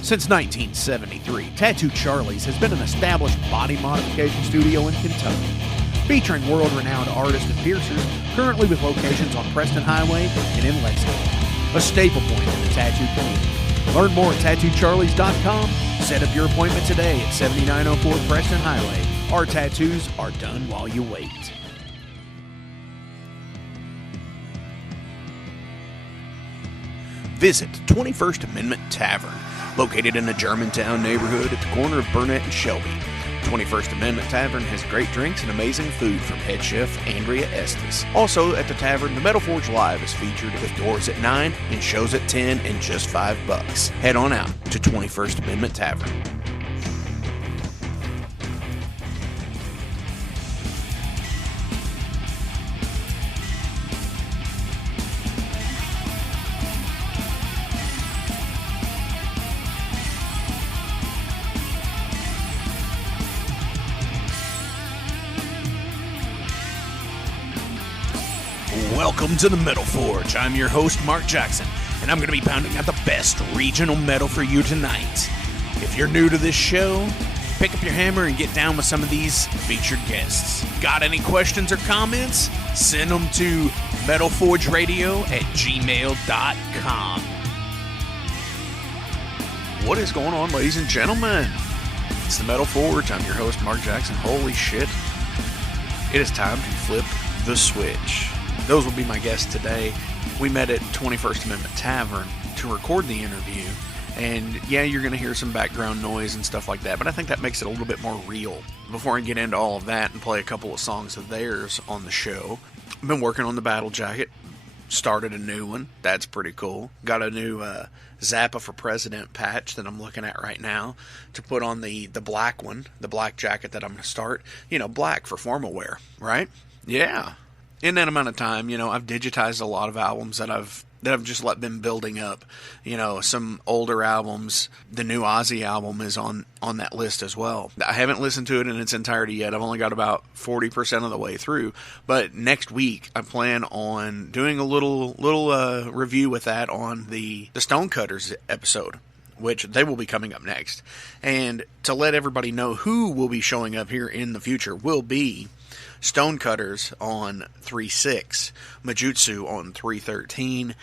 Since 1973, Tattoo Charlie's has been an established body modification studio in Kentucky, featuring world-renowned artists and piercers, currently with locations on Preston Highway and in Lexington, a staple point in the tattoo community. Learn more at TattooCharlies.com. Set up your appointment today at 7904 Preston Highway. Our tattoos are done while you wait. Visit 21st Amendment Tavern, located in the Germantown neighborhood at the corner of Burnett and Shelby. 21st Amendment Tavern has great drinks and amazing food from head chef Andrea Estes. Also at the tavern, the Metal Forge Live is featured with doors at 9 and shows at 10 and just $5. Head on out to 21st Amendment Tavern. Welcome to the Metal Forge. I'm your host, Mark Jackson, and I'm going to be pounding out the best regional metal for you tonight. If you're new to this show, pick up your hammer and get down with some of these featured guests. Got any questions or comments? Send them to metalforgeradio@gmail.com. What is going on, ladies and gentlemen? It's the Metal Forge. I'm your host, Mark Jackson. Holy shit. It is time to flip the switch. Those will be my guests today. We met at 21st Amendment Tavern to record the interview. And yeah, you're going to hear some background noise and stuff like that, but I think that makes it a little bit more real. Before I get into all of that and play a couple of songs of theirs on the show, I've been working on the Battle Jacket. Started a new one. That's pretty cool. Got a new Zappa for President patch that I'm looking at right now to put on the black one, the black jacket that I'm going to start. You know, black for formal wear, right? Yeah. In that amount of time, I've digitized a lot of albums that I've just let them building up. Some older albums. The new Ozzy album is on that list as well. I haven't listened to it in its entirety yet. I've only got about 40% of the way through. But next week, I plan on doing a little review with that on the Stonecutters episode, which they will be coming up next. And to let everybody know who will be showing up here in the future will be Stonecutters on 3/6, Majutsu on 3/13,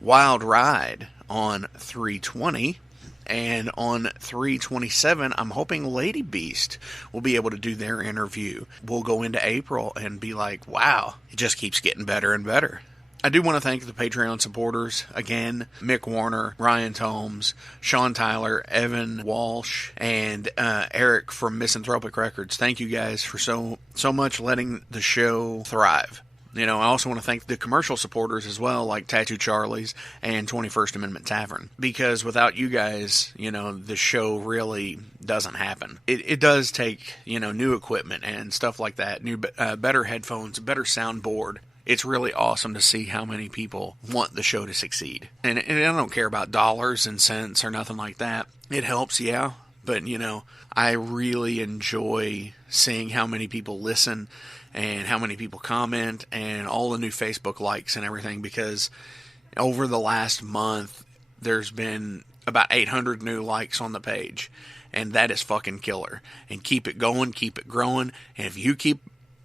Wild Ride on 3/20, and on 3/27, I'm hoping Lady Beast will be able to do their interview. We'll go into April and be like, wow, it just keeps getting better and better. I do want to thank the Patreon supporters again: Mick Warner, Ryan Tomes, Sean Tyler, Evan Walsh, and Eric from Misanthropic Records. Thank you guys for so much letting the show thrive. I also want to thank the commercial supporters as well, like Tattoo Charlie's and 21st Amendment Tavern. Because without you guys, the show really doesn't happen. It does take, new equipment and stuff like that, new better headphones, better soundboard. It's really awesome to see how many people want the show to succeed. And I don't care about dollars and cents or nothing like that. It helps, yeah. But, I really enjoy seeing how many people listen and how many people comment and all the new Facebook likes and everything. Because over the last month, there's been about 800 new likes on the page. And that is fucking killer. And keep it going, keep it growing. And if you keep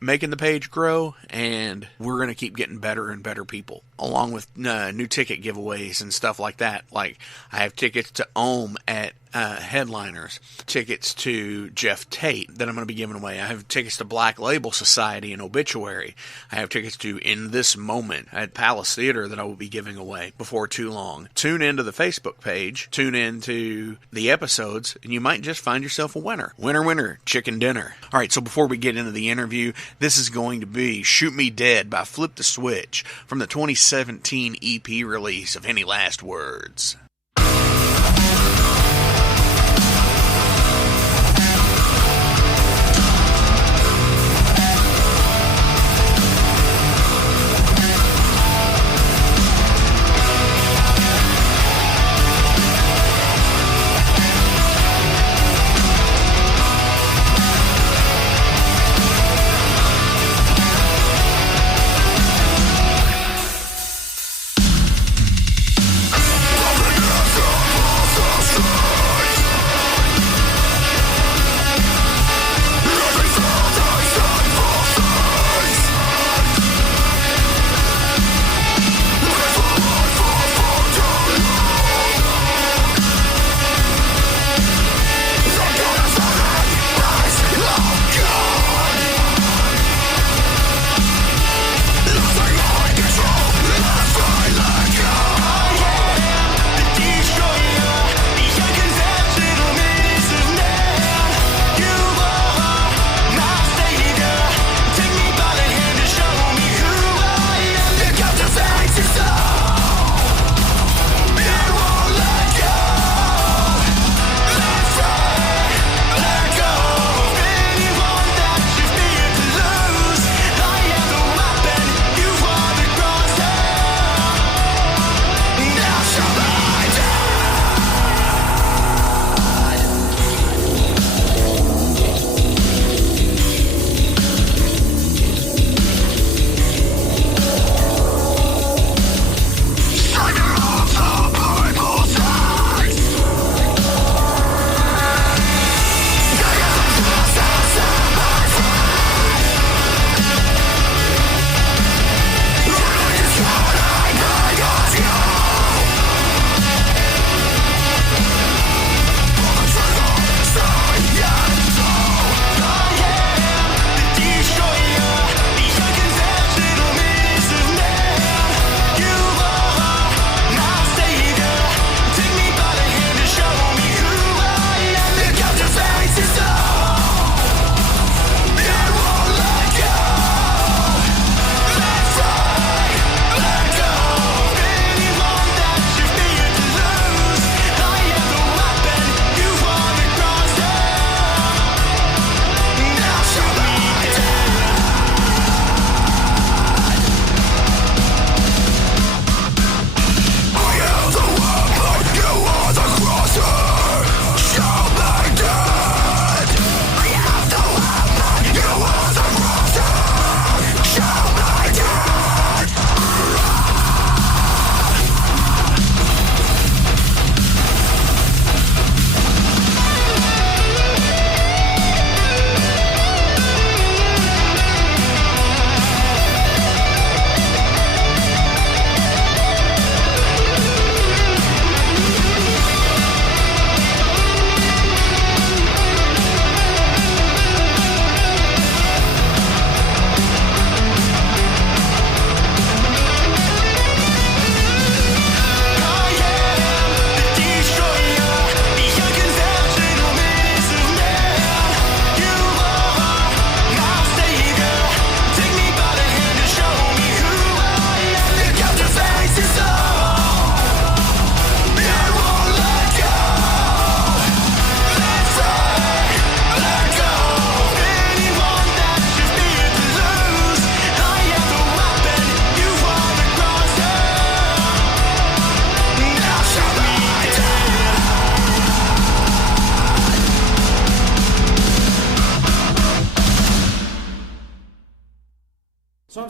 making the page grow, and we're going to keep getting better and better people, along with new ticket giveaways and stuff like that. Like, I have tickets to Ohm at Headliners, tickets to Jeff Tate that I'm going to be giving away. I have tickets to Black Label Society and Obituary. I have tickets to In This Moment at Palace Theater that I will be giving away before too long. Tune into the Facebook page, tune into the episodes, and you might just find yourself a winner. Winner, winner, chicken dinner. All right, so before we get into the interview, this is going to be Shoot Me Dead by Flip the Switch from the 2017 EP release of Any Last Words.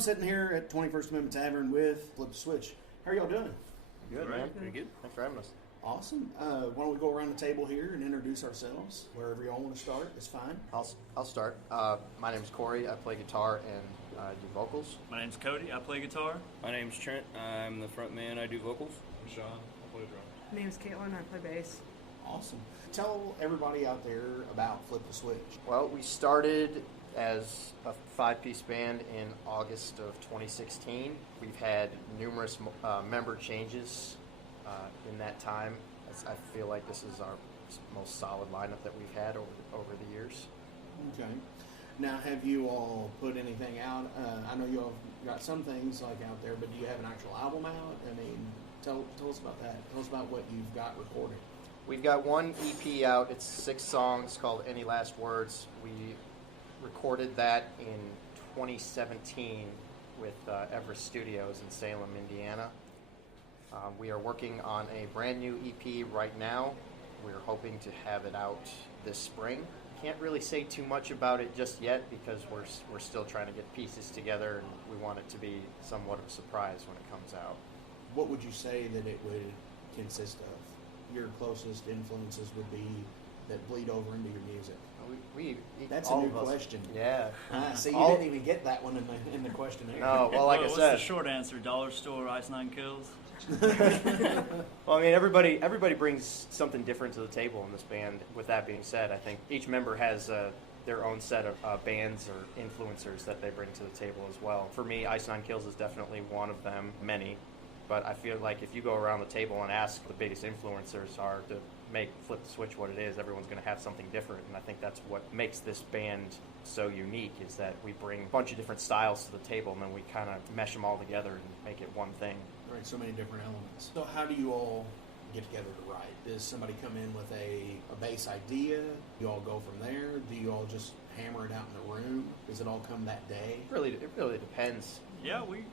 sitting here at 21st Amendment Tavern with Flip the Switch. How are y'all doing? Good, man. Pretty good. Thanks for having us. Awesome. Why don't we go around the table here and introduce ourselves? Wherever y'all want to start is fine. I'll start. My name's Corey. I play guitar and do vocals. My name's Cody. I play guitar. My name's Trent. I'm the front man. I do vocals. I'm Sean. I play drums. My name's Caitlin. I play bass. Awesome. Tell everybody out there about Flip the Switch. Well, we started as a 5-piece band in August of 2016. We've had numerous member changes in that time. I feel like this is our most solid lineup that we've had over the years. Okay. Now, have you all put anything out? I know you all got some things like out there, but do you have an actual album out? I mean, tell us about that. Tell us about what you've got recorded. We've got one EP out. It's 6 songs called Any Last Words. We recorded that in 2017 with Everest Studios in Salem, Indiana. We are working on a brand new EP right now. We're hoping to have it out this spring. Can't really say too much about it just yet because we're still trying to get pieces together, and we want it to be somewhat of a surprise when it comes out. What would you say that it would consist of? Your closest influences would be that bleed over into your music. That's a new question. Yeah. See, you didn't even get that one in the questionnaire. No, well, like I what's said, the short answer? Dollar store, Ice Nine Kills. well, I mean, everybody brings something different to the table in this band. With that being said, I think each member has their own set of bands or influencers that they bring to the table as well. For me, Ice Nine Kills is definitely one of them, many. But I feel like if you go around the table and ask the biggest influencers are to make Flip the Switch what it is, everyone's going to have something different. And I think that's what makes this band so unique, is that we bring a bunch of different styles to the table and then we kind of mesh them all together and make it one thing. Right, so many different elements. So how do you all get together to write? Does somebody come in with a bass idea? Do you all go from there? Do you all just hammer it out in the room? Does it all come that day? It really depends. Yeah, we've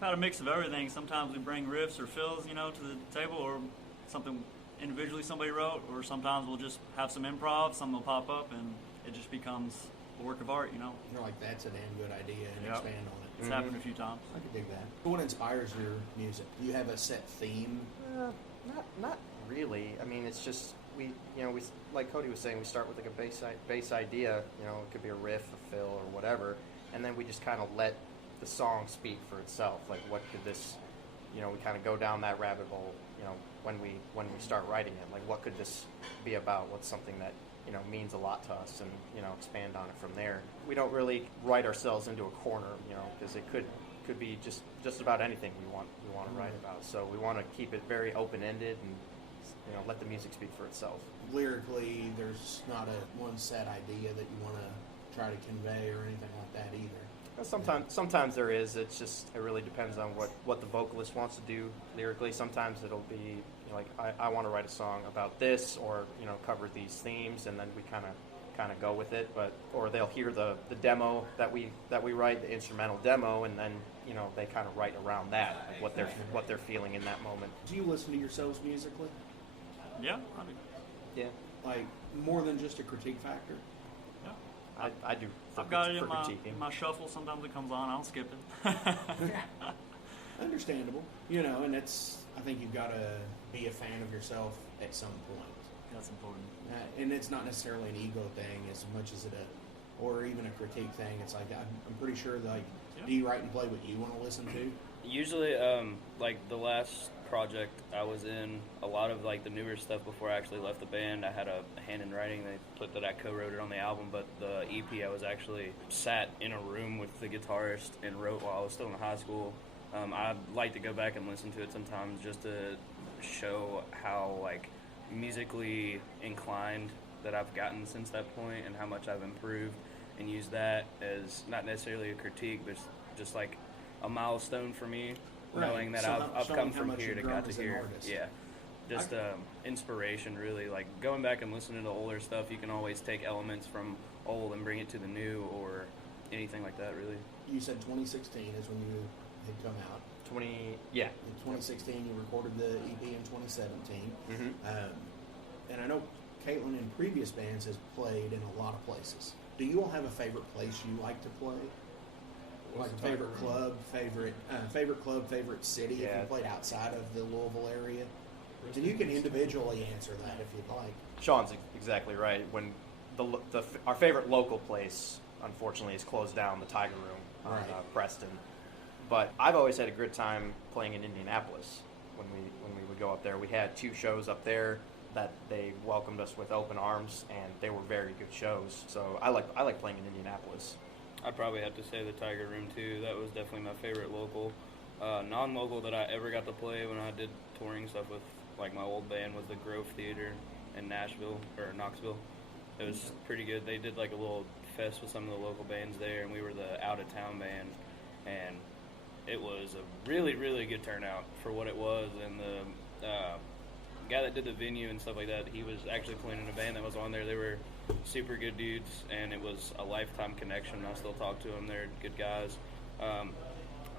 had a mix of everything. Sometimes we bring riffs or fills, to the table, or something individually somebody wrote, or sometimes we'll just have some improv, something will pop up, and it just becomes a work of art, You're like, that's a damn good idea, and expand on it. It's happened a few times. I could dig that. What inspires your music? Do you have a set theme? Not really. I mean, it's just we like Cody was saying, we start with like a bass idea. It could be a riff, a fill, or whatever, and then we just kind of let the song speak for itself. Like, what could this? We kind of go down that rabbit hole. When we start writing it, like, what could this be about? What's something that means a lot to us, and expand on it from there. We don't really write ourselves into a corner, because it could be just about anything we want to write about. So we want to keep it very open-ended and let the music speak for itself. Lyrically, there's not a one set idea that you want to try to convey or anything like that either. Sometimes there is. It really depends on what the vocalist wants to do lyrically. Sometimes it'll be like, I want to write a song about this, or cover these themes, and then we kind of go with it. Or they'll hear the demo that we write, the instrumental demo, and then they kind of write around that, like what they're feeling in that moment. Do you listen to yourselves musically? Yeah, I do. Yeah, like more than just a critique factor. Yeah. I do. I've got it in my shuffle. Sometimes it comes on. I'll skip it. Understandable. And I think you've got to be a fan of yourself at some point. That's important. And it's not necessarily an ego thing as much as or even a critique thing. It's like, I'm pretty sure, like, do you write and play what you want to listen to? Usually, like the last project I was in, a lot of like the newer stuff before I actually left the band, I had a hand in writing. They put that I co-wrote it on the album, but the EP I was actually sat in a room with the guitarist and wrote while I was still in high school. I'd like to go back and listen to it sometimes just to show how like musically inclined that I've gotten since that point and how much I've improved, and use that as not necessarily a critique, but just like a milestone for me, knowing that I've come from here to got to here. Yeah, just inspiration, really. Like going back and listening to older stuff, you can always take elements from old and bring it to the new, or anything like that, really. You said 2016 is when you had come out. In 2016, you recorded the EP in 2017. Mm-hmm. And I know Caitlin in previous bands has played in a lot of places. Do you all have a favorite place you like to play? Like favorite club, favorite city if Yeah. you played outside of the Louisville area. And you can individually answer that if you'd like. Sean's exactly right. When our favorite local place, unfortunately, is closed down, the Tiger Room on Right. Preston. But I've always had a good time playing in Indianapolis when we would go up there. We had 2 shows up there that they welcomed us with open arms, and they were very good shows. So I like playing in Indianapolis. I'd probably have to say the Tiger Room too. That was definitely my favorite local. Non-local that I ever got to play when I did touring stuff with like my old band was the Grove Theater in Nashville or Knoxville. It was pretty good. They did like a little fest with some of the local bands there, and we were the out-of-town band, and it was a really, really good turnout for what it was. And the guy that did the venue and stuff like that, he was actually playing in a band that was on there. They were super good dudes, and it was a lifetime connection. I still talk to them. They're good guys.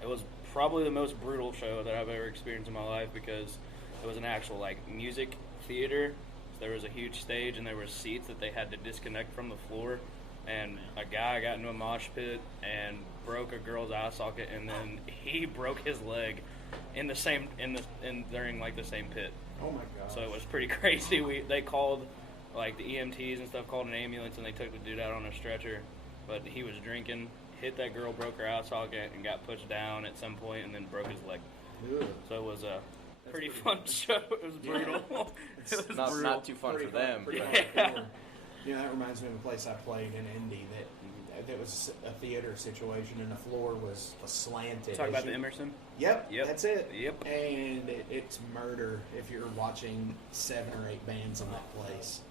It was probably the most brutal show that I've ever experienced in my life because it was an actual like music theater. There was a huge stage, and there were seats that they had to disconnect from the floor. And a guy got into a mosh pit and broke a girl's eye socket, and then he broke his leg during like the same pit. Oh my god! So it was pretty crazy. They called like the EMTs and stuff, called an ambulance, and they took the dude out on a stretcher. But he was drinking, hit that girl, broke her eye socket, and got pushed down at some point, and then broke his leg. Ugh. So it was a pretty fun show. It was brutal. It was brutal. Not too fun for them. Pretty but- hardcore. You know, that reminds me of a place I played in Indy that was a theater situation, and the floor was slanted. Talk about the Emerson? Yep, that's it. Yep. And it's murder if you're watching 7 or 8 bands in that place.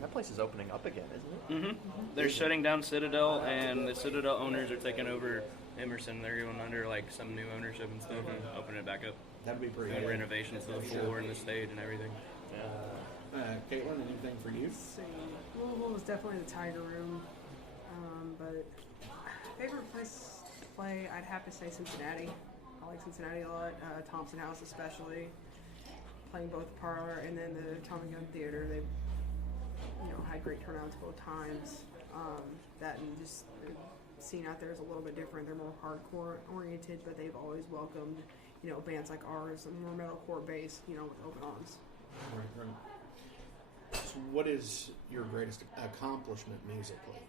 That place is opening up again, isn't it? Mm-hmm. They're shutting down Citadel, and the Citadel owners are taking over Emerson. They're going under like some new ownership and stuff, and opening it back up. That'd be pretty Doing good. renovations to the floor and the stage and everything. Caitlin, anything for you? Let's see. Louisville was definitely the Tiger Room. But favorite place to play, I'd have to say Cincinnati. I like Cincinnati a lot. Thompson House especially. Playing both the parlor and then the Tommy Gun Theater. They had great turnouts both times. That and just the scene out there is a little bit different. They're more hardcore oriented, but they've always welcomed, bands like ours and more metalcore based, with open arms. Right. So what is your greatest accomplishment musically?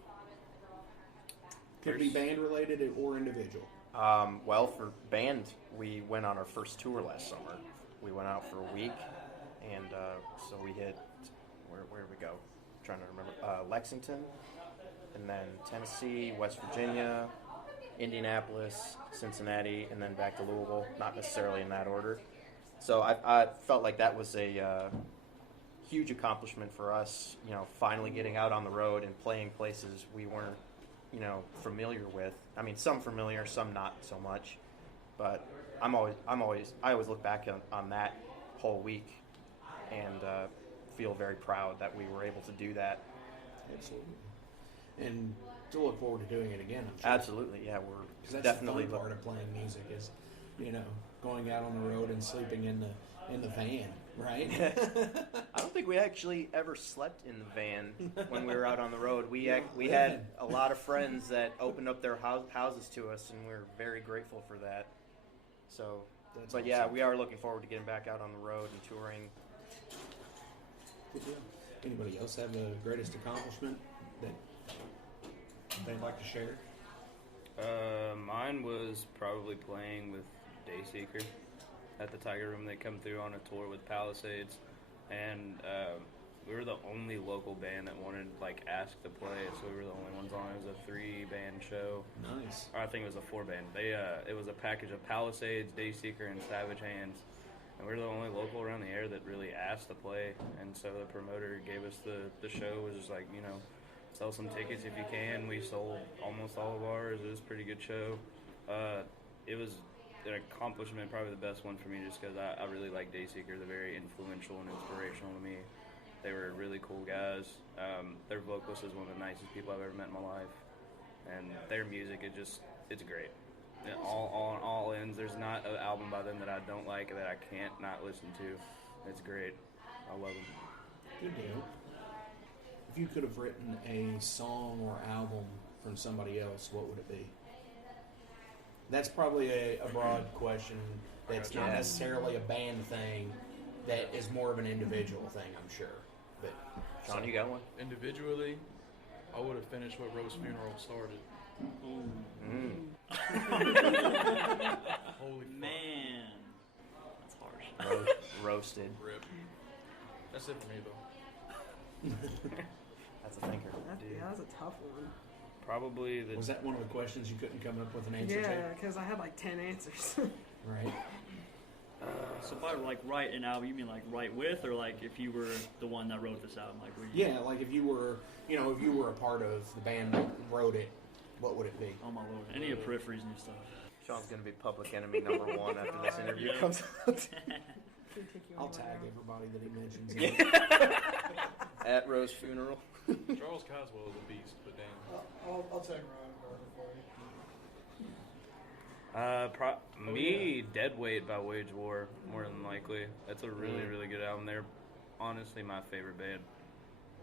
Could it be band related or individual? Well, for band, we went on our first tour last summer. We went out for a week, and so we hit, where did we go? I'm trying to remember. Lexington, and then Tennessee, West Virginia, Indianapolis, Cincinnati, and then back to Louisville, not necessarily in that order. So I felt like that was a huge accomplishment for us, finally getting out on the road and playing places we weren't, familiar with. I mean, some familiar, some not so much. But I always look back on that whole week and feel very proud that we were able to do that. Absolutely. And to look forward to doing it again, I'm sure. Absolutely, yeah. We're 'Cause that's definitely the fun part of playing music is, going out on the road and sleeping in the van, right? I don't think we actually ever slept in the van when we were out on the road. We had a lot of friends that opened up their houses to us, and we're very grateful for that. So, That's but yeah, awesome. we are looking forward to getting back out on the road and touring. Good deal. Anybody else have the greatest accomplishment that they'd like to share? Mine was probably playing with Dayseeker at the Tiger Room. They come through on a tour with Palisades, and we were the only local band that wanted asked to play, so we were the only ones on. It was a 3-band show. Nice. Or I think it was a 4-band. It was a package of Palisades, Dayseeker, and Savage Hands. And we were the only local around the area that really asked to play. And so the promoter gave us the show, was just sell some tickets if you can. We sold almost all of ours. It was a pretty good show. It was an accomplishment, probably the best one for me, just because I really like Dayseeker. They're very influential and inspirational to me. They were really cool guys. Their vocalist is one of the nicest people I've ever met in my life. And their music, it's great. All ends. There's not an album by them that I don't like, that I can't not listen to. It's great. I love them. Good deal. If you could have written a song or album from somebody else, what would it be? That's probably a broad question. That's not Yeah. necessarily a band thing. That is more of an individual thing, I'm sure. But Sean, you got one? Individually, I would have finished what Rose Funeral started. Holy fuck. Man, that's harsh. Roasted. Rip. That's it for me, though. That's a thinker. That's a tough one. Probably the was that one of the questions you couldn't come up with an answer Yeah, because I had like 10 answers. to? Right. So if I were like write an album, you mean like write with, or like if you were the one that wrote this album, like were you? Yeah, like if you were a part of the band that wrote it, what would it be? Oh my lord, any of Periphery's new stuff. Sean's going to be public enemy number one after this interview Yeah. comes out. I'll tag everybody that he mentions. At Rose Funeral. Charles Caswell is a beast, but damn. I'll take Ryan Carter for you. me, Deadweight by Wage War, more than likely. That's a really, really good album. They're honestly my favorite band,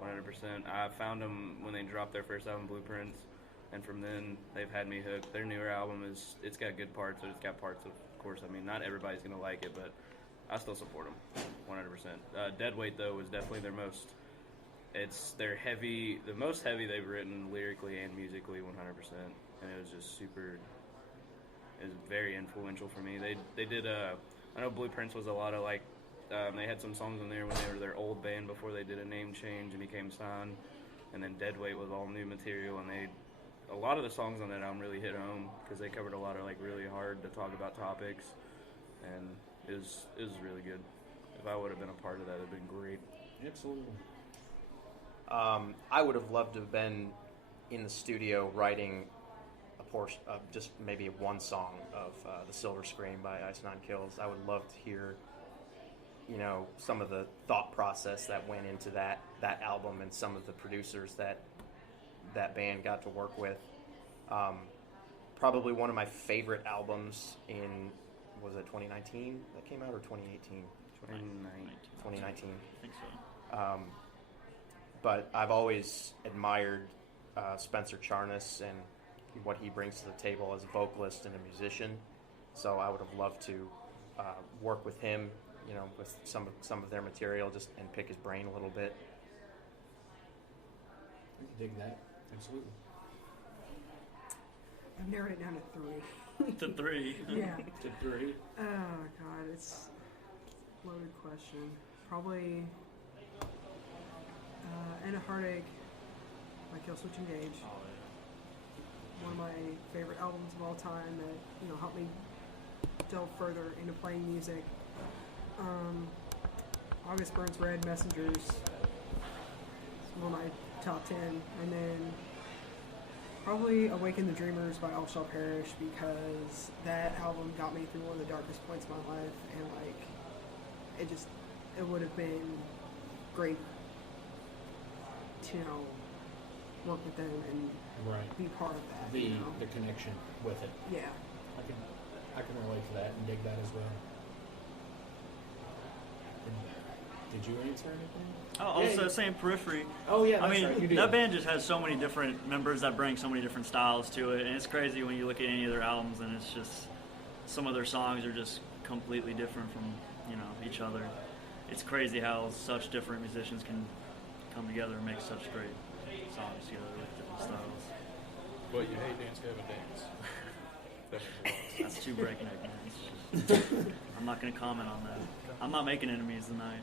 100%. I found them when they dropped their first album, Blueprints, and from then they've had me hooked. Their newer album it's got good parts, but it's got parts, of course. I mean, not everybody's gonna like it, but I still support them, 100%. Deadweight though is definitely their most. It's their the most heavy they've written lyrically and musically, 100%, and it was just super. It was very influential for me. They did I know Blueprints was a lot of like they had some songs on there when they were their old band before they did a name change and became Sign, and then Deadweight was all new material, and a lot of the songs on that album really hit home because they covered a lot of like really hard to talk about topics, and it was really good. If I would have been a part of that, it'd been great. Absolutely. I would have loved to have been in the studio writing a portion of just maybe one song of The Silver Scream by Ice Nine Kills. I would love to hear, some of the thought process that went into that album and some of the producers that band got to work with. Probably one of my favorite albums was it 2019 that came out or 2018? 2019. I think so. But I've always admired Spencer Charnas and what he brings to the table as a vocalist and a musician. So I would have loved to work with him, with some of their material, and pick his brain a little bit. I can dig that. Absolutely. I've narrowed it down to 3. To 3. Yeah. To 3. Oh god, it's a loaded question. Probably And a Heartache by Killswitch Engage. Oh, One of my favorite albums of all time that helped me delve further into playing music. August Burns Red Messengers is one of my top 10, and then probably Awaken the Dreamers by All Shall Perish, because that album got me through one of the darkest points of my life, and it would have been great to work with them and Right. be part of that. The connection with it. Yeah. I can relate to that and dig that as well. Did you answer anything? Oh, also Yeah. same Periphery. Oh yeah, I that's mean, right. You did. that band just has so many different members that bring so many different styles to it, and it's crazy when you look at any of their albums, and it's just some of their songs are just completely different from each other. It's crazy how such different musicians can come together and make such great songs together with different styles. But you hate Dance Gavin Dance. That makes a lot of sense. That's too breakneck, man. It's just- I'm not going to comment on that. I'm not making enemies tonight.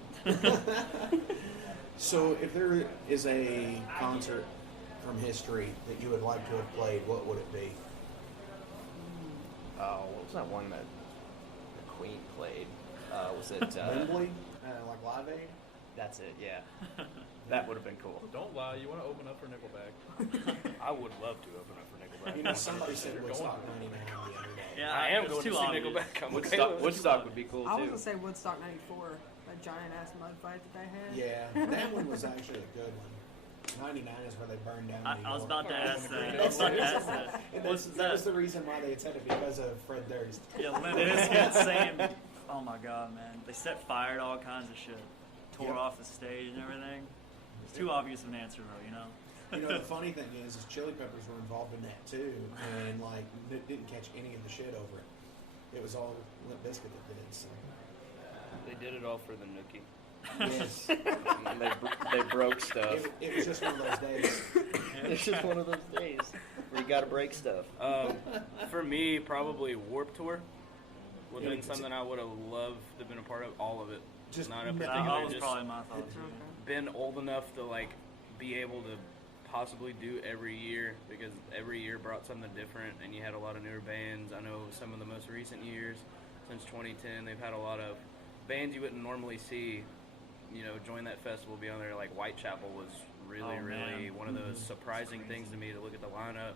So, if there is a concert from history that you would like to have played, what would it be? Oh, what was that one that the Queen played? Was it? Wembley? Like Live Aid? That's it. Yeah, that would have been cool. Don't lie. You want to open up for Nickelback? I would love to open up for Nickelback. Somebody said Woodstock 99 the other day. Yeah, I am it's going to too see obvious. Nickelback. I'm okay Woodstock, with it. Woodstock would be cool I was too. gonna say Woodstock '94, that giant ass mud fight that they had. Yeah, that one was actually a good one. 99 is where they burned down New I was York. about to ask that. I was about to ask that. And Was that was the reason why they had said it, because of Fred Durst. Yeah, Limp Bizkit saying, oh my god, man. They set fire to all kinds of shit. Tore Yep. off the stage and everything. It's too obvious of an answer, though, You know, the funny thing is Chili Peppers were involved in that too, and like didn't catch any of the shit over it. It was all Limp Bizkit that did. So. They did it all for the nookie. Yes, They broke stuff. it was just one of those days. It's just one of those days where you gotta break stuff. For me, probably Warped Tour would have Yeah, been something I would have loved to have been a part of. All of it. Just Not a nothing. particular. That was just probably my thought too. been old enough to like be able to possibly do every year, because every year brought something different, and you had a lot of newer bands. I know some of the most recent years, since 2010, they've had a lot of bands you wouldn't normally see, you know, join that festival, be on there. Like Whitechapel was really, Oh, really man. one of those surprising things to me, to look at the lineup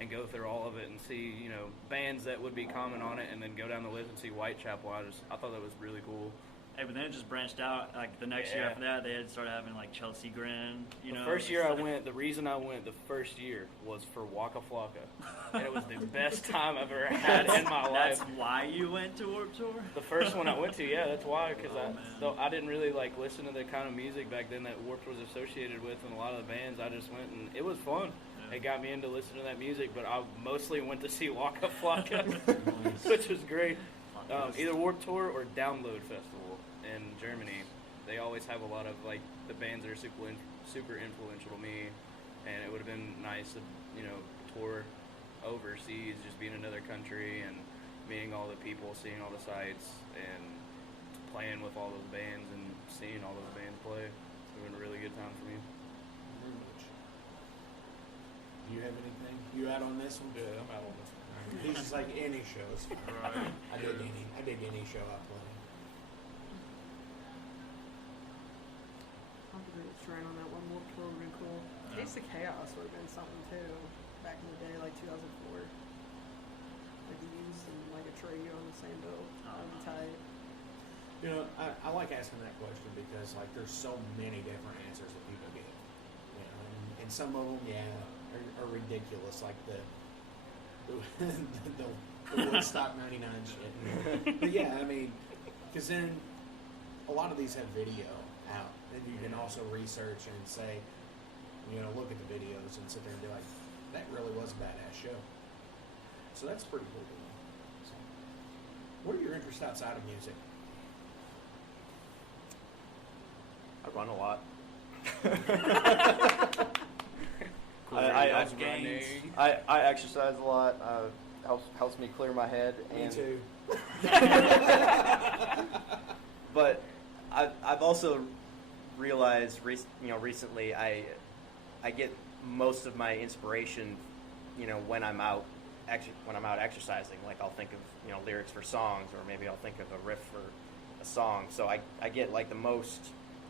and go through all of it and see, you know, bands that would be common on it, and then go down the list and see Whitechapel. I thought that was really cool. Hey, but then it just branched out. Like the next year Yeah. after that, they had started having like Chelsea Grin. You The know, first year I went, the reason I went the first year was for Waka Flocka. And it was the best time I've ever had in my That's life. why you went to Warped Tour. The first one I went to, yeah, that's why. Because Oh, man. though I didn't really like listen to the kind of music back then that Warped was associated with, and a lot of the bands, I just went and it was fun. Yeah. It got me into listening to that music, but I mostly went to see Waka Flocka, which was great. Either Warped Tour or Download Festival in Germany. They always have a lot of like the bands that are super influential to me, and it would have been nice to, you know, tour overseas, just be in another country and meeting all the people, seeing all the sights, and playing with all those bands and seeing all those bands play. It's been a really good time for me. Very much. Do you have anything? You out on this one? Yeah, I'm out on this one. He's just like any show is fine. Right. I dig any show I play. I'll give it a try on that one. Warped Tour would have been cool. Taste of Chaos would have been something too. Back in the day, like 2004. Like the used and like a trio on the same bill. That'd be tight. You know, I like asking that question because like there's so many different answers that people give. You know, and some of them, are ridiculous, like the Woodstock '99 shit. But yeah, I mean, because then a lot of these have video out, and you can also research and say, you know, look at the videos and sit there and be like, that really was a badass show. So that's pretty cool. So, what are your interests outside of music? I run a lot. Cool. gains. I exercise a lot. Helps me clear my head. Me And too. But I've also realized, recently I get most of my inspiration, you know, when I'm out exercising. Like I'll think of, you know, lyrics for songs, or maybe I'll think of a riff for a song. So I get like the most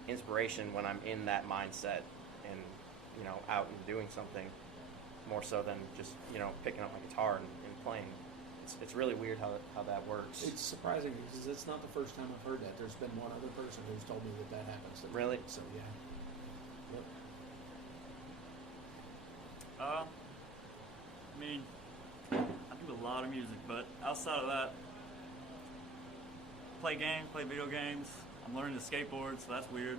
inspiration when I'm in that mindset and, you know, out and doing something, more so than just, you know, picking up my guitar and playing. It's really weird how that works. It's surprising because it's not the first time I've heard that. There's been one other person who's told me that happens. To them. Really? So yeah. Yep. I mean, I do a lot of music, but outside of that, play video games. I'm learning to skateboard, so that's weird.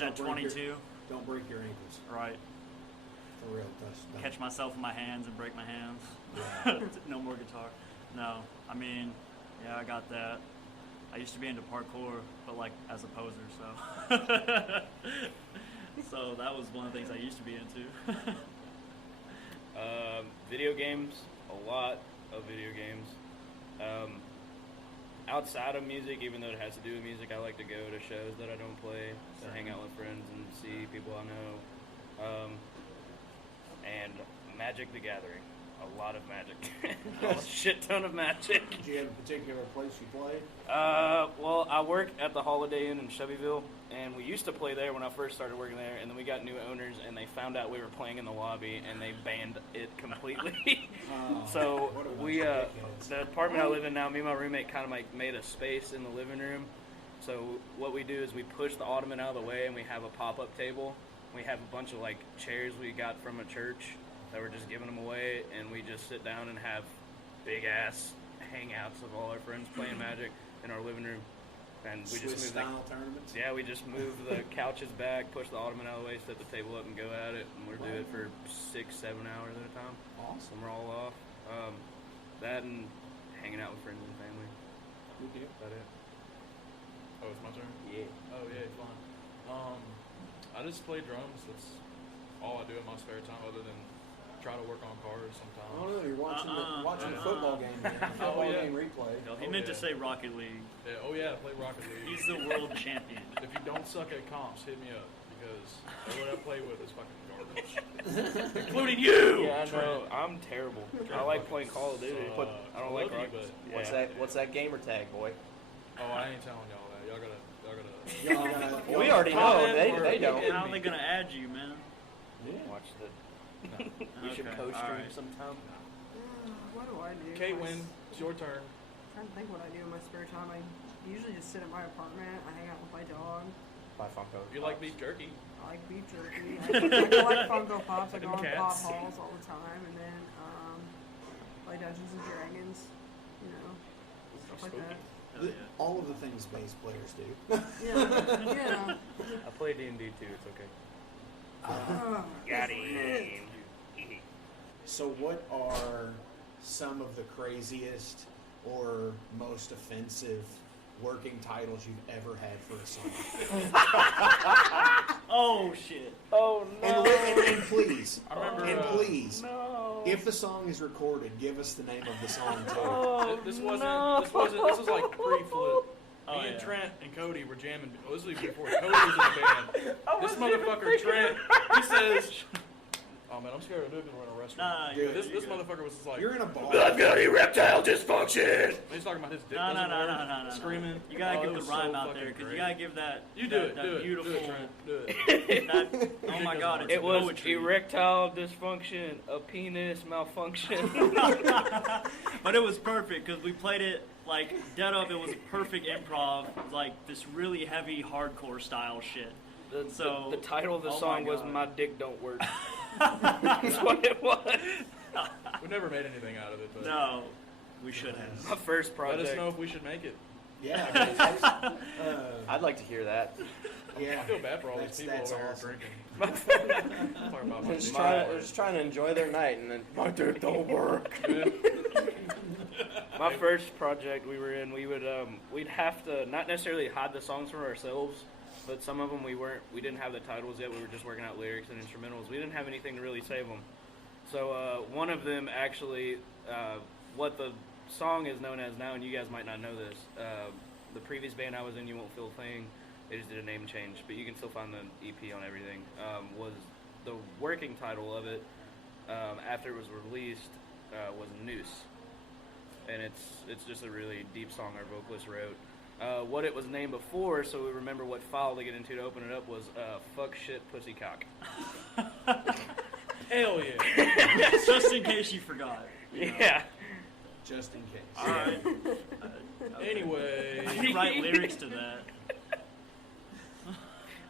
At 22, Don't break your ankles. right? For real, don't. Catch myself in my hands and break my hands. Yeah. No more guitar. No, I mean, yeah, I got that. I used to be into parkour, but like as a poser, so. So that was one of the things I used to be into. Video games, a lot of video games. Outside of music, even though it has to do with music, I like to go to shows that I don't play, to hang out with friends and see people I know. And Magic the Gathering. A lot of Magic. A shit ton of Magic. Do you have a particular place you play? Well, I work at the Holiday Inn in Shelbyville, and we used to play there when I first started working there, and then we got new owners, and they found out we were playing in the lobby, and they banned it completely. So what a bunch we, of dickheads. the apartment I live in now, me and my roommate kind of like made a space in the living room. So what we do is we push the ottoman out of the way, and we have a pop-up table. We have a bunch of like chairs we got from a church that we're just giving them away, and we just sit down and have big ass hangouts of all our friends playing Magic in our living room. And we Swiss just moved style tournaments. Yeah, we just move the couches back, push the ottoman out of the way, set the table up, and go at it. And we're doing it for 6-7 hours at a time. Awesome. When we're all off. That and hanging out with friends and family. Good deal. About it. Oh, it's my turn? Yeah. Oh, yeah, fine. I just play drums. That's all I do in my spare time other than try to work on cars sometimes. I don't know. You're watching the football game. Man. The football yeah. game replay. No, he Oh, meant to yeah. say Rocket League. Yeah, oh, yeah, I play Rocket League. He's the world champion. If you don't suck at comps, hit me up because what I play with is fucking garbage. Including you! Yeah, I know. I'm terrible. I like playing Call of Duty. I don't like love you, Rocket. but What's that gamer tag, boy? oh, I ain't telling y'all that. Y'all gotta. We already know. They don't. How are they going to add you, man? Watch the. You should Okay, co-stream alright. sometime. What do I do? Kate, My win. It's your turn. I'm trying to think what I do in my spare time. I usually just sit at my apartment. I hang out with my dog. Buy Funko. You like beef jerky? I like beef jerky. I collect Funko Pops. I go on And pop cats. hauls all the time, and then play Dungeons and Dragons. You know, stuff like that. Hell yeah. All of the things bass players do. Yeah. I play D&D too. It's okay. Got So, what are some of the craziest or most offensive working titles you've ever had for a song? Oh, shit. Oh And please, I remember. please, No. if the song is recorded, give us the name of the song too. Oh, This wasn't. no. This was like pre-flip. Oh, Me and yeah. Trent and Cody were jamming. Oh, this was even before Cody was in the band. This motherfucker Trent, he says, "Oh man, I'm scared to do it because we're in a restaurant." Nah, Dude, This motherfucker was just like, You're in a bar. I've got erectile dysfunction. he's talking about his dick. No, doesn't work, no. Screaming. You gotta Oh, it give the was rhyme so out fucking there, because great. you gotta give that. You that, do it. that Do it. beautiful. Do it, Trent. Do it. That, oh my God, it's It was poetry. erectile dysfunction, a penis malfunction. But it was perfect because we played it like dead up. It was perfect improv, like this really heavy hardcore style shit. The title of the Oh song my was God. "My Dick Don't Work." That's what it was. We never made anything out of it, but No, we should have. My first let project. us know if we should make it. Yeah. I'd like to hear that. Yeah. I feel bad for all these people That's over here awesome. drinking. Talking about my They're dick. just trying to enjoy their night, and then my dick don't work. My first project we were in, we would we'd have to not necessarily hide the songs from ourselves, but some of them we didn't have the titles yet. We were just working out lyrics and instrumentals. We didn't have anything to really save them. So one of them actually, what the song is known as now, and you guys might not know this. The previous band I was in, You Won't Feel a Thing, they just did a name change, but you can still find the EP on everything. Was the working title of it after it was released was Noose. And it's just a really deep song our vocalist wrote. What it was named before, so we remember what file to get into to open it up, was Fuck Shit Pussy Cock. Hell yeah. Just in case you forgot. you know. Yeah. Just in case. All right. Anyway, I can write lyrics to that.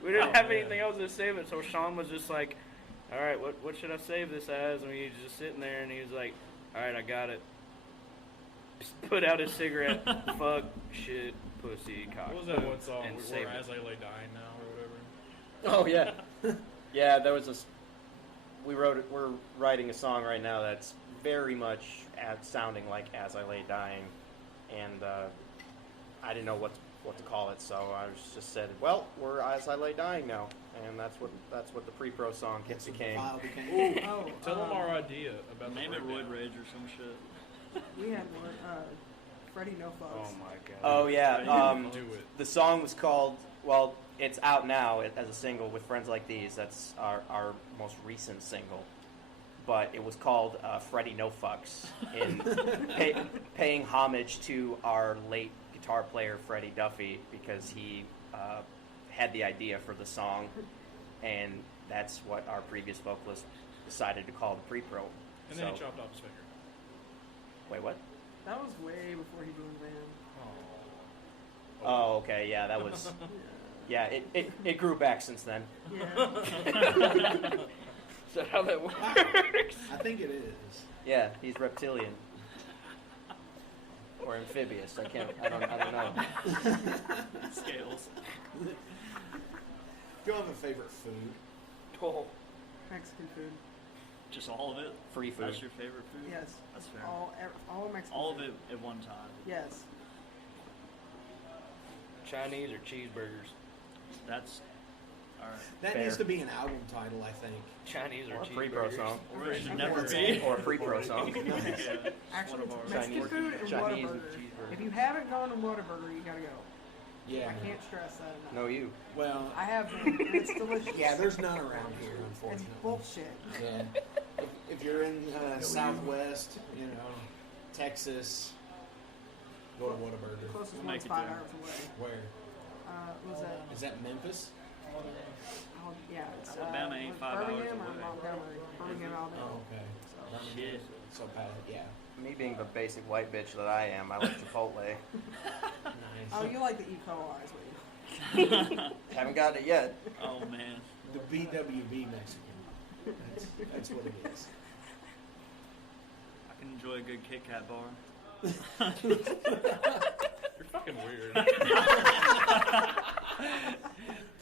We didn't Oh, have man. anything else to save it, so Sean was just like, all right, what should I save this as? And he was just sitting there, and he was like, all right, I got it. Just put out his cigarette, fuck, shit, pussy, cock. what was that one song? And We're save As it. I Lay Dying Now or whatever. Oh yeah, yeah. There was we're writing a song right now that's very much sounding like As I Lay Dying, and I didn't know what to call it, so I just said, well, we're As I Lay Dying now, and that's what the pre-pro song That's what the became. file became. Oh, Tell them our idea about Name the it breakdown. Roid Rage or some shit. we had one. Freddie No Fucks. Oh my god. Oh yeah, Do it. the song was called. Well, it's out now as a single with Friends Like These. That's our most recent single. But it was called Freddie No Fucks, in paying homage to our late guitar player Freddie Duffy, because he had the idea for the song, and that's what our previous vocalist decided to call the pre-pro. And then he So- chopped off his finger. Wait, what? That was way before he joined the band. Oh, okay, yeah, that was. Yeah, it grew back since then. Yeah. Is that how that works? I think it is. Yeah, he's reptilian. or amphibious. I don't know. Scales. Do you have a favorite food? Oh, Mexican food. Just all of it? free food. That's your favorite food? Yes. That's fair. All Mexican All of food. it at one time. Yes. Chinese or cheeseburgers? That's alright. That Fair. needs to be an album title, I think. Chinese or Or a cheeseburgers? pre-pro song. Or it should Okay. never That's be. Or a pre-pro song. Yeah. Actually, One of it's our- Mexican food and Chinese and Whataburger. cheeseburger. If you haven't gone to Whataburger, you gotta go. Yeah. I can't stress that enough. No, you. Well, I have been. And it's delicious. yeah, there's none around here, It's unfortunately. bullshit. Yeah. If you're in Southwest, Texas, go to Whataburger. Closest We'll one's make it 5 there. hours away. Where? What was that? Is that Memphis? Oh, yeah, it's Alabama ain't 5 hours Birmingham or away. Montgomery. Birmingham, Alabama. Oh, okay. Shit. So bad, yeah. Me being the basic white bitch that I am, I like Chipotle. Nice. Oh, you like the E. coli is what you Haven't gotten it yet. Oh man. The BWB Mexican. That's what it is. I can enjoy a good Kit Kat bar. You're fucking weird.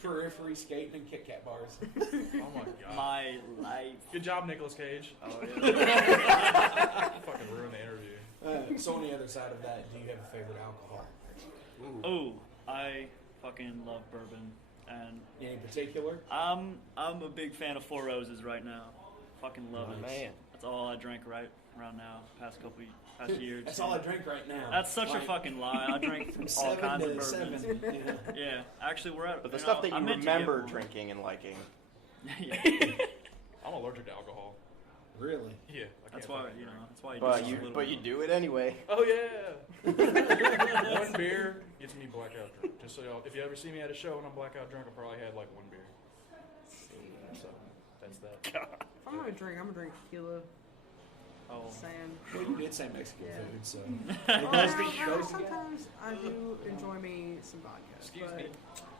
Periphery skating and Kit Kat bars. Oh my god. My life. Good job, Nicolas Cage. Oh yeah. Fucking ruined the interview. So on the other side of that, do you have a favorite alcohol? Oh, I fucking love bourbon, and Any particular? I'm a big fan of Four Roses right now. Fucking love it. Man. That's all I drink right around now. Past year. That's all I drink right now. That's such a Like, fucking lie. I drink from all 7 kinds to of bourbons. 7. Yeah. Yeah, actually, we're at. But the you stuff know, that you I meant to get remember one. drinking and liking. Yeah. I'm allergic to alcohol. Really? Yeah. I That's can't why fucking you know. drink. That's why you. But just you a little but you bit. do it anyway. Oh yeah. One beer gets me blackout drunk. Just so y'all, if you ever see me at a show and I'm blackout drunk, I probably had like one beer. So that's that. If I'm gonna drink, I'm gonna drink tequila. Oh. Sand. Well, you did say Mexican Yeah. food, so. Oh, It does now, get goes together. sometimes I do enjoy me some vodka. Excuse but me.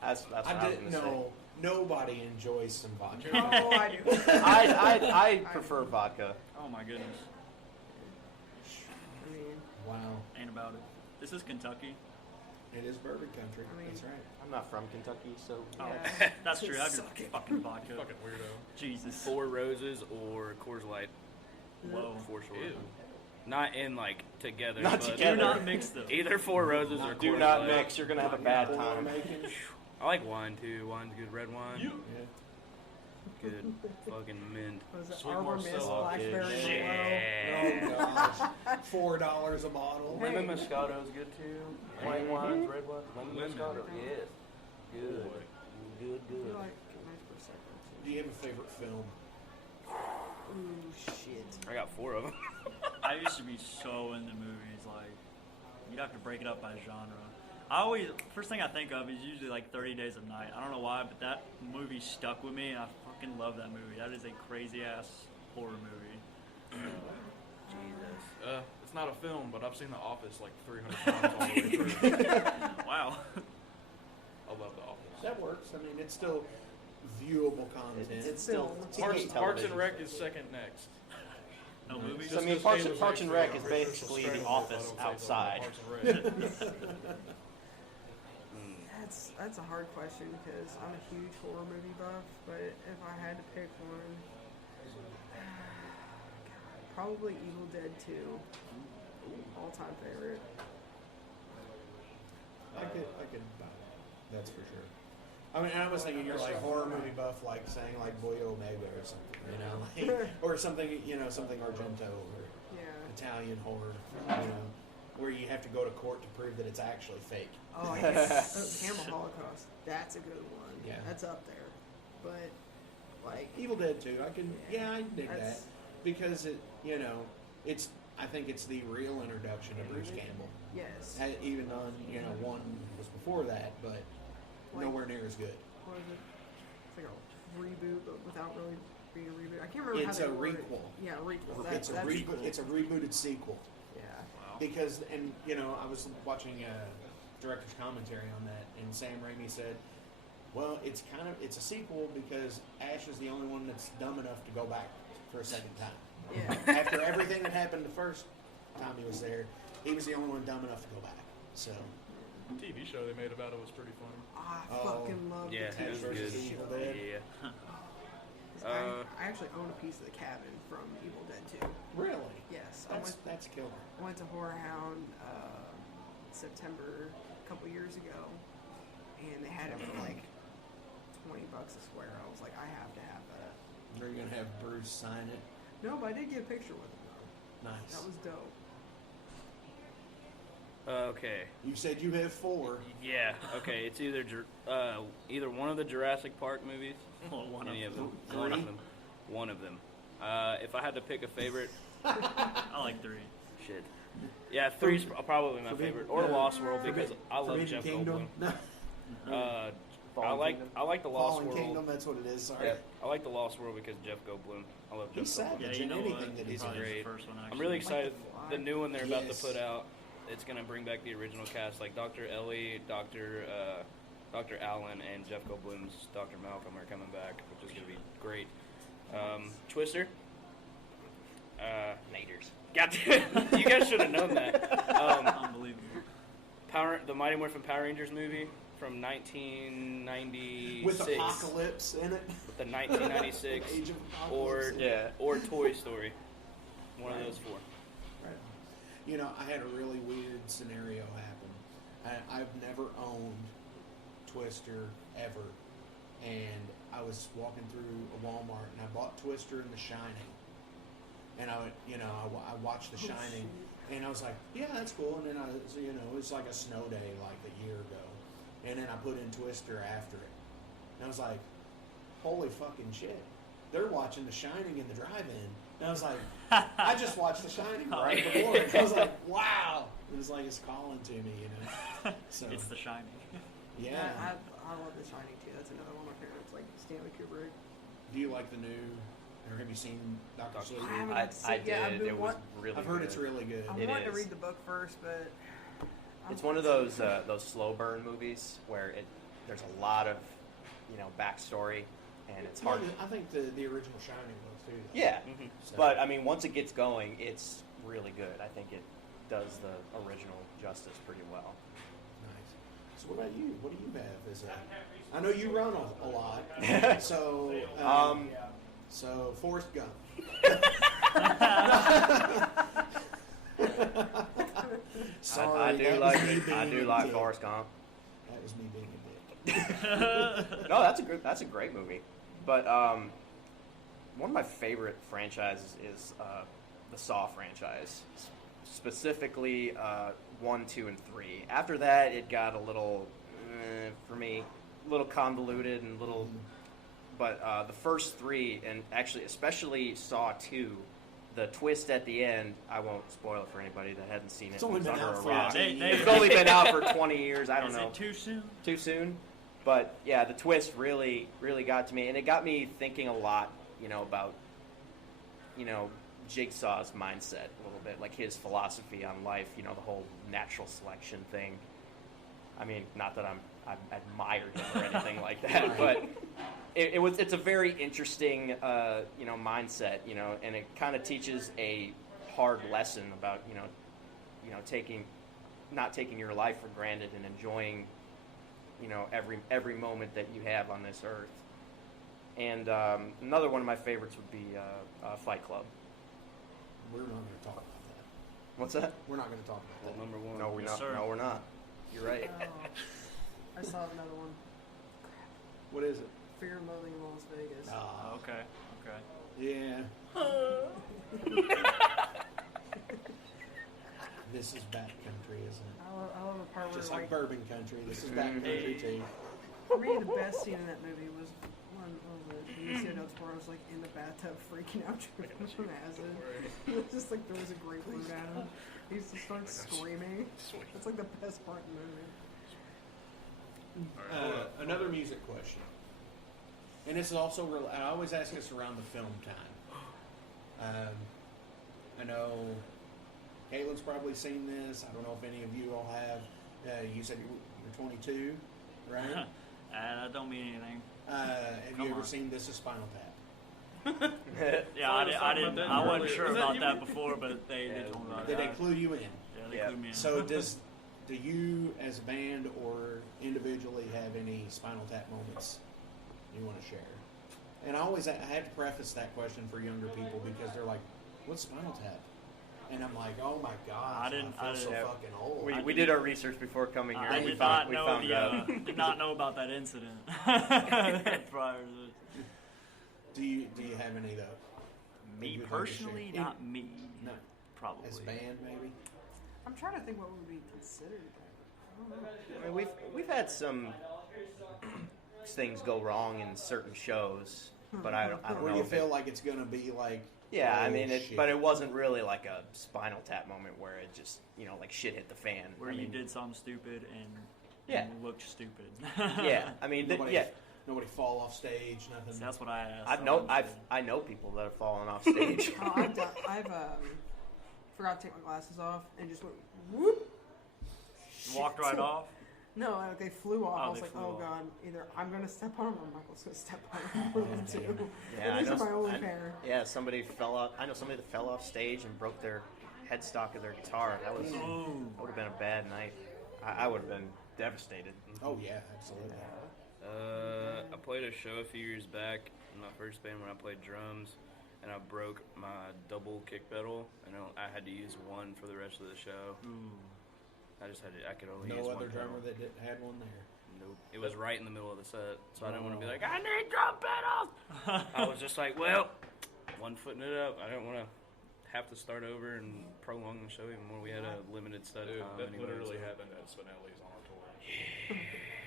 That's what I I was didn't gonna say. know. Nobody enjoys some vodka. Oh, I do. I prefer vodka. Oh my goodness. I mean, Wow. Ain't about it. This is Kentucky. It is bourbon country. I mean- That's right. I'm not from Kentucky, so Oh, yeah. that's true. I do Suck it. fucking vodka. Fucking weirdo. Jesus. Four Roses or Coors Light, Whoa. for sure. Ew. Not in like together. Not but Do together. not mix them. Either Four Roses or do Coors not Light. mix. You're gonna have a bad Pour time. making. I like wine too. Wine's good. Red wine, You. Yeah. good. Fucking mint. what is it? Sweet Arbor Mist, Marcella. Blackberry Shit. Merlot. Oh gosh. $4 a bottle. Lemon Moscato is good too. White wines, red wines, lemon Moscato. Yes. Good. Boy. Good, I good. feel like a nice Prosecco, Do you have a favorite film? too. Ooh, shit. I got 4 of them. I used to be so into movies. Like, you'd have to break it up by genre. First thing I think of is usually like 30 Days of Night. I don't know why, but that movie stuck with me, and I fucking love that movie. That is a crazy ass horror movie. Jesus. It's not a film, but I've seen The Office like 300 times all the way through. Wow. I love The Office. That works. I mean, it's still viewable content. It's still Parks, TV Parks and television. Rec is second next. No movies? So, I mean, Just Parks, Taylor's Parks and Rec Rec is for basically official The strategy, Office I don't say outside. something about Parks and Rec. That's a hard question because I'm a huge horror movie buff, but if I had to pick one, probably Evil Dead 2. All-time favorite. I could buy it. That's for sure. I mean, I was thinking you're like horror movie buff, like saying like Boy Omega or something, like, or something, something Argento or Yeah. Italian horror, where you have to go to court to prove that it's actually fake. Oh, yes. Camel Holocaust. That's a good one. Yeah. That's up there. But, like, Evil Dead 2, I can dig that That's- because it's I think it's the real introduction to Bruce Campbell. yes. Even on one was before that, but Like- nowhere near as good. What is it? It's like a reboot, but without really being a reboot. I can't remember It's how a they word it. requel. Yeah, a requel. It's a That's reboot. cool. It's a rebooted sequel. Yeah. Because, I was watching a director's commentary on that, and Sam Raimi said, well, it's a sequel because Ash is the only one that's dumb enough to go back for a second time. Yeah. After everything that happened the first time he was there, he was the only one dumb enough to go back. So The TV show they made about it was pretty funny. I Oh, fucking love Yeah, the it was TV versus good. show. Evil Dead. Yeah. I actually own a piece of the cabin from Evil Dead 2. really, Yes, that's killer. I went to Horror Hound September a couple years ago, and they had it for like $20 a square. I was like, I have to have that. Are you gonna have Bruce sign it? No, but I did get a picture with him though. Nice. That was dope. Okay. You said you have 4. Yeah. Okay. It's either one of the Jurassic Park movies. Well, one Any of of them. Three? One of them. One of them. If I had to pick a favorite, I like 3. shit. Yeah, 3's probably my favorite, or Lost World because I love Forbidden Jeff Kingdom. Goldblum. No. I like the Lost Fallen World. Kingdom. That's what it is. Sorry. Yep. I like the Lost World because Jeff Goldblum. I love Jeff He's Goldblum. savage Yeah, in you know anything what? that he's He's in. Probably great. the first one, I'm actually. really excited. Like The new one they're about Yes. to put out, it's gonna bring back the original cast, like Dr. Ellie, Dr. Allen, and Jeff Goldblum's Dr. Malcolm are coming back, which is gonna be great. Twister. Naders. Got you guys should have known that. Unbelievable. The Mighty Morphin Power Rangers movie from 1996. With Apocalypse in it. With the 1996 Age of or Apocalypse in it. or Toy Story. One of those 4. Right. You know, I had a really weird scenario happen. I've never owned Twister ever, and I was walking through a Walmart and I bought Twister and The Shining, and I watched The Shining, and I was like, yeah, that's cool. And then it was like a snow day like a year ago, and then I put in Twister after it, and I was like, holy fucking shit, they're watching The Shining in the drive-in. And I was like, I just watched The Shining right before it. I was like, wow. It was like it's calling to me, So It's The Shining. yeah. I love The Shining too. That's another one of my favorites, like Stanley Kubrick. Do you like the new, or have you seen Dr. Sleep? I haven't I seen- yeah, I've did. been It was wa- really I've heard good. it's really good. I It wanted to is. read the book first, but It's one of those slow burn movies where there's a lot of backstory, and it's hard. I think the original Shining was too. Though. Yeah, So- but I mean, once it gets going, it's really good. I think it does the original justice pretty well. Nice. So what about you? What do you have as a? I know you run a lot. So Forrest Gump. Sorry, I do that was like me being I do a like dick. Forrest Gump. That was me being a dick. No, that's a great movie. But one of my favorite franchises is the Saw franchise, specifically 1, 2, and 3. After that, it got a little, for me, a little convoluted and little. But the first 3, and actually especially Saw 2, the twist at the end, I won't spoil it for anybody that hasn't seen it. It's only been under out a for rock. They- It's only been out for 20 years. I don't Is know. it too soon? Too soon, but yeah, the twist really got to me, and it got me thinking a lot, about Jigsaw's mindset a little bit, like his philosophy on life, the whole natural selection thing. I mean, not that I admired him or anything like that, but it's a very interesting mindset, and it kind of teaches a hard lesson about not taking your life for granted and enjoying every moment that you have on this earth. And another one of my favorites would be Fight Club. We're not going to talk about that. What's that? We're not going to talk about Well, that. number 1. No, we're Yes, not. sir. No, we're not. You're right. I saw another one. What is it? Fear and Loathing in Las Vegas. Ah, Okay. yeah. This is backcountry, isn't it? I love the part where Just like bourbon country, this is backcountry Hey. too. for me the best scene in that movie was when Benicio del Toro was like in the bathtub freaking out tripping from acid. He was just like throws a grapefruit at him. He just starts screaming. That's like the best part in the movie. Another music question, and this is also real. I always ask this around the film time. I know Caitlin's probably seen this. I don't know if any of you all have. You said you're 22, right? That don't mean anything. Have Come you ever on. seen This Is Spinal Tap? Yeah, I didn't. I wasn't sure Is that about you? that before, but they told me about Did they it. clue you in? Yes, they Yeah. clued me in. So do you as a band or individually have any Spinal Tap moments you want to share? And I had to preface that question for younger people because they're like, "What's Spinal Tap?" And I'm like, "Oh my god, I feel so yeah. fucking old." We did our research before coming here. I and we did found, not we know found out. did not know about that incident prior to this. Do you have any though? Me You'd like to personally, share? not me. No. Probably. As a band, maybe. I'm trying to think what would be considered. I don't know. I mean, we've had some things go wrong in certain shows, but I don't Where know. you if feel it- like it's gonna be like. yeah, I oh, mean, shit. but it wasn't really like a Spinal Tap moment where it just, like shit hit the fan. Where I you mean, did something stupid and Yeah. looked stupid. Yeah, I mean, Nobody fall off stage, nothing. So that's what I asked. I know people that have fallen off stage. Oh, I've forgot to take my glasses off and just went whoop. Walked right off. No, like they flew off. Oh, I was they like, flew oh off. god, either I'm gonna step on them or Michael's gonna step on them. One of the two. Yeah, These I are know. my only pair. Yeah, somebody fell off. I know somebody that fell off stage and broke their headstock of their guitar. That would have been a bad night. I would have been devastated. Oh yeah, absolutely. I played a show a few years back in my first band when I played drums, and I broke my double kick pedal, and I had to use one for the rest of the show. I just had to. I could only use No one other drummer pedal. that had one there. Nope. It was right in the middle of the set, so I didn't want to be like, I need drum pedals. I was just like, well, one footing it up. I didn't want to have to start over and prolong the show even more. We had a limited set Dude, time. that anyway, literally so. happened at Spinelli's on a tour.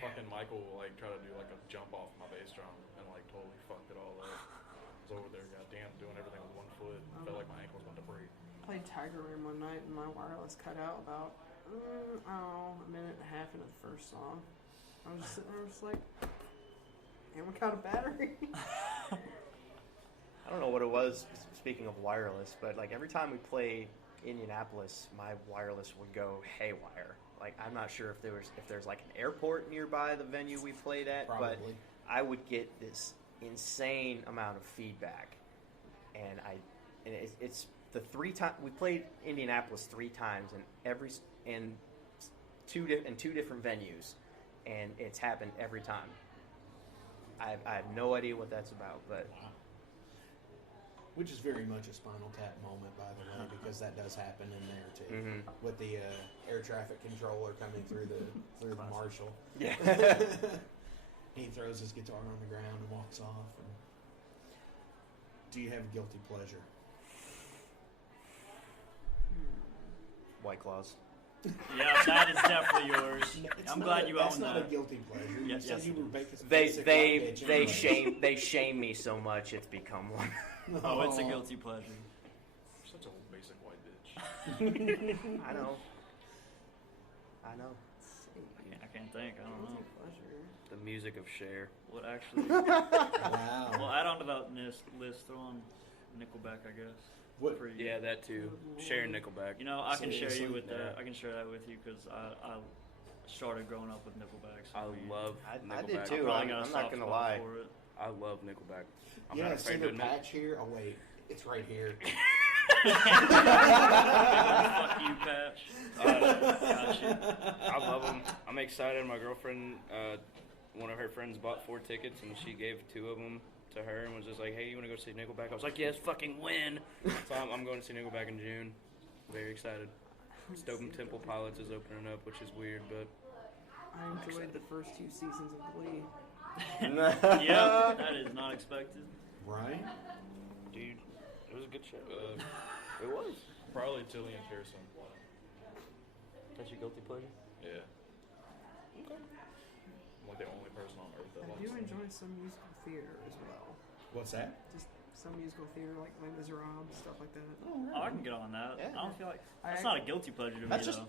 Fucking Michael like try to do like a jump off my bass drum and like totally fucked it all up. I was over there, goddamn, doing everything with one foot. Felt like my ankle was about to break. Played Tiger Room one night and my wireless cut out about a minute and a half into the first song. I was just sitting there, just like, and we got a battery. I don't know what it was. Speaking of wireless, but like every time we play Indianapolis, my wireless would go haywire. Like I'm not sure if there's like an airport nearby the venue we played at, but Probably. I would get this insane amount of feedback, and it's the 3 times we played Indianapolis 3 times, and two different venues, and it's happened every time. I have no idea what that's about, but. Wow. Which is very much a Spinal Tap moment, by the way, because that does happen in there too, with the air traffic controller coming through the marshal. Yeah. He throws his guitar on the ground and walks off. And do you have a guilty pleasure? White Claws. Yeah, that is definitely yours. I'm glad you That's own not that. a guilty pleasure. You Yes, said yes, you it were is. basic bitch anyway. They shame me so much it's become one. Oh, it's a guilty pleasure. Such a old basic white bitch. I know. I can't think. I don't know. The music of Cher. What actually? Wow. Well, add on to that list. Throw on Nickelback, I guess. What? For you. Yeah, that too. Cher and Nickelback. You know, I can share Seriously? you with that. Yeah. I can share that with you because I started growing up with Nickelback. So I love I Nickelback. did too. Probably I'm got a not soft gonna spot lie. for it. I love Nickelback. I'm Yeah, not see afraid to the admit. patch here? Oh, wait. It's right here. Fuck you, Patch. Gotcha. I love them. I'm excited. My girlfriend, one of her friends bought 4 tickets, and she gave 2 of them to her and was just like, hey, you want to go see Nickelback? I was like, yes, fucking win. So I'm going to see Nickelback in June. Very excited. Stoughton Temple Pilots is opening up, which is weird, but I enjoyed the first 2 seasons of Glee. Yeah, that is not expected. Right? dude, it was a good show. It was. Probably Tilly and Pearson. That's your guilty pleasure? Yeah. Okay. I'm like the only person on earth that I likes do them. enjoy some musical theater as well. What's that? Just some musical theater like Les Miserables, stuff like that. Oh, I can get on that. Yeah. I don't feel like that's I- not a guilty pleasure to me That's just- though.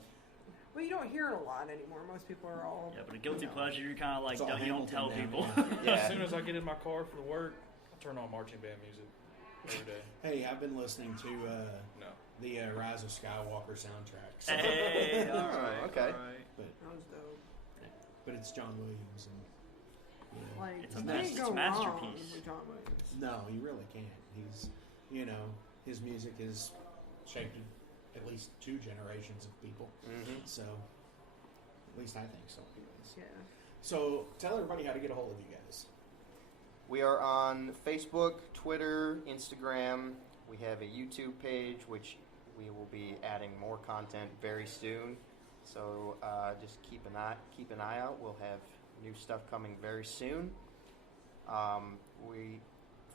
Well, you don't hear it a lot anymore. Most people are all. Yeah, but a guilty pleasure, you kind of like It's all you don't tell Hamilton people. down Yeah. As soon as I get in my car for work, I turn on marching band music every day. Hey, I've been listening to No. the Rise of Skywalker soundtrack. So, Hey, all Oh, right, okay. all right. That was dope. but it's John Williams, and you know, Like, It's you a can't mas- go it's a masterpiece. wrong with John Williams. no, you really can't. He's, you know, his music is shaped at least 2 generations of people. Mm-hmm. So, at least I think so, anyways. Yeah. So, tell everybody how to get a hold of you guys. We are on Facebook, Twitter, Instagram. We have a YouTube page, which we will be adding more content very soon. So just keep an eye out. We'll have new stuff coming very soon.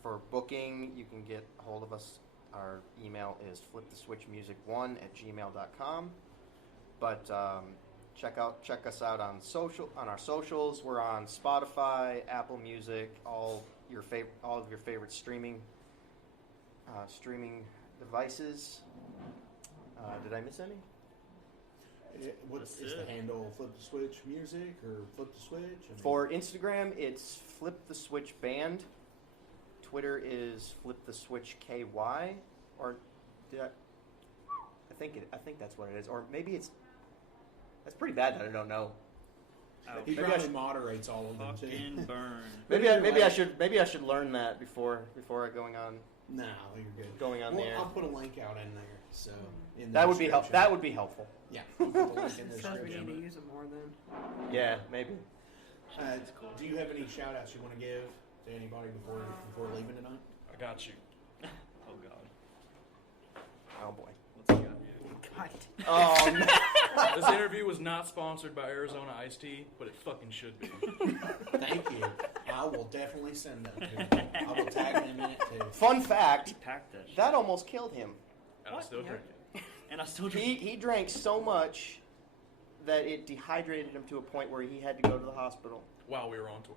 For booking, you can get a hold of us. Our email is fliptheswitchmusic1@gmail.com. But check us out on our socials. We're on Spotify, Apple Music, all of your favorite streaming devices. Did I miss any? What is the handle? Flip the Switch Music or Flip the Switch? I mean, For Instagram, it's Flip the Switch Band. Twitter is Flip the Switch KY, or did I think that's what it is, or maybe it's. That's pretty bad that I don't know. he maybe I probably should- moderates all of them too. Fucking burn. Maybe I should learn that before going on No, you're good. going on Well, there. I'll put a link out in there. So in the That would be description. That would be helpful. Yeah, we'll put the link in the Says we need to description. use it more then. Yeah, maybe. Do you have any shout outs you want to give to anybody before leaving tonight? I got you. Oh God. Oh boy. What's he got? Oh no. This interview was not sponsored by Arizona Iced Tea, but it fucking should be. Thank you. I will definitely send them to him. I will tag him in it too. Fun fact: He packed that shit. that almost killed him. And I still drink it. And I still drink. He drank so much that it dehydrated him to a point where he had to go to the hospital. While we were on tour.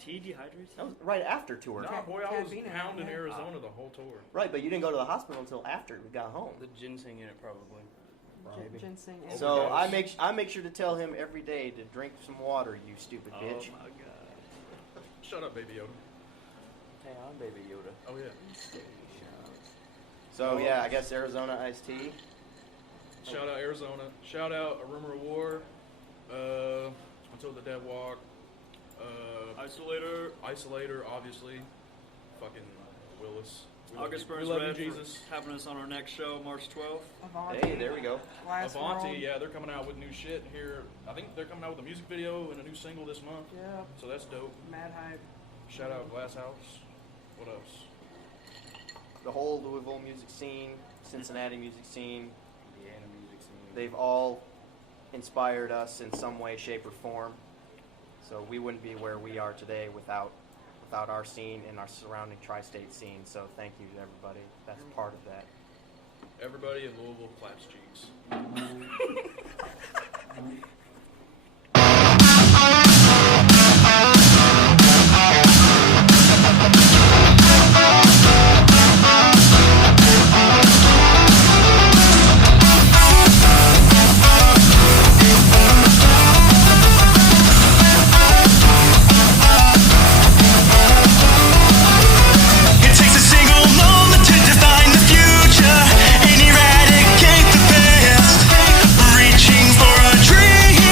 Tea dehydrates? That was right after tour. Nah, boy, I was caffeine in it, pounding yeah. Arizona the whole tour. Right, but you didn't go to the hospital until after we got home. The ginseng in it probably. Maybe. Ginseng. and- So I make sure to tell him every day to drink some water, you stupid Oh bitch. my God. Shut up, Baby Yoda. Hey, I'm Baby Yoda. Oh, yeah. So yeah, I guess Arizona Iced Tea. Shout out Arizona. Shout out A Rumor of War. Until the Dead Walk. Isolator, obviously. Fucking Willis. August We Burns love Red you, for Jesus. having us on our next show, March 12th. Avanti. Hey, there we go. Last Avanti, World. yeah, they're coming out with new shit here. I think they're coming out with a music video and a new single this month. Yeah. So that's dope. Mad hype. Shout out Glass House. What else? The whole Louisville music scene, Cincinnati music scene, Indiana music scene. they've all inspired us in some way, shape, or form. So we wouldn't be where we are today without our scene and our surrounding tri-state scene. So thank you to everybody that's part of that. Everybody in Louisville claps cheeks. It takes a single moment to define the future and eradicate the past. Reaching for a dream.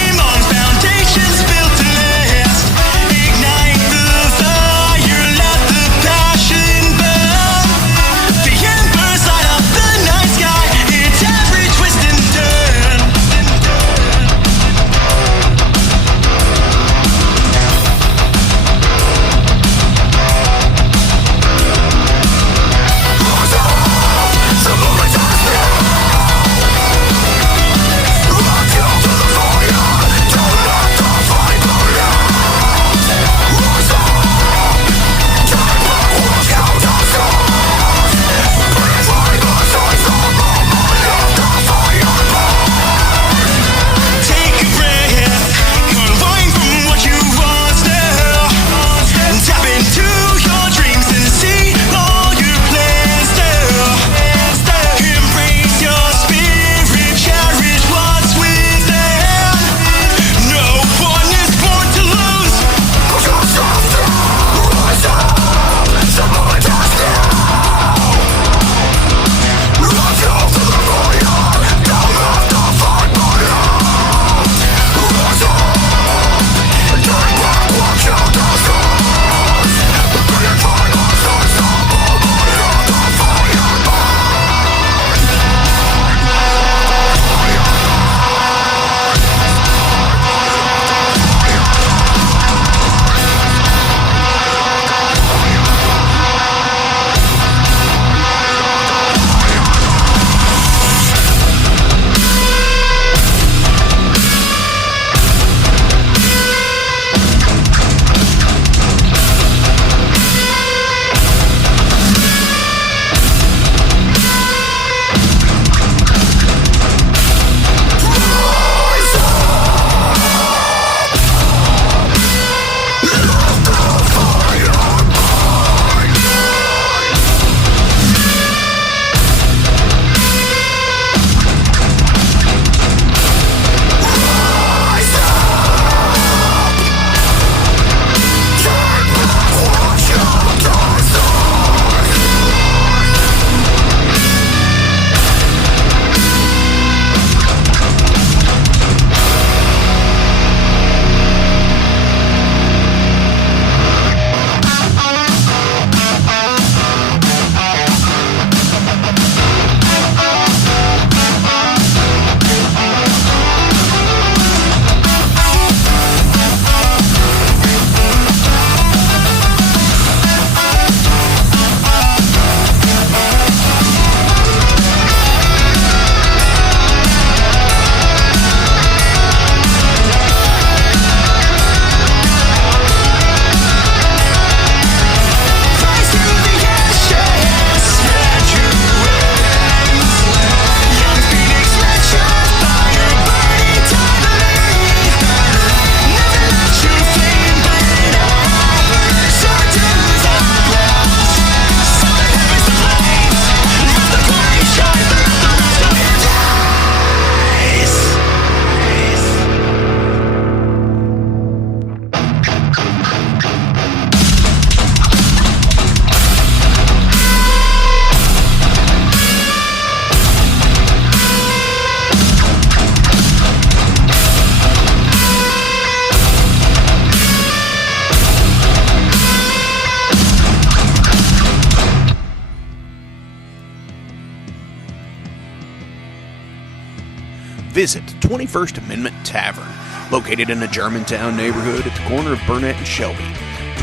visit 21st Amendment Tavern, located in the Germantown neighborhood at the corner of Burnett and Shelby.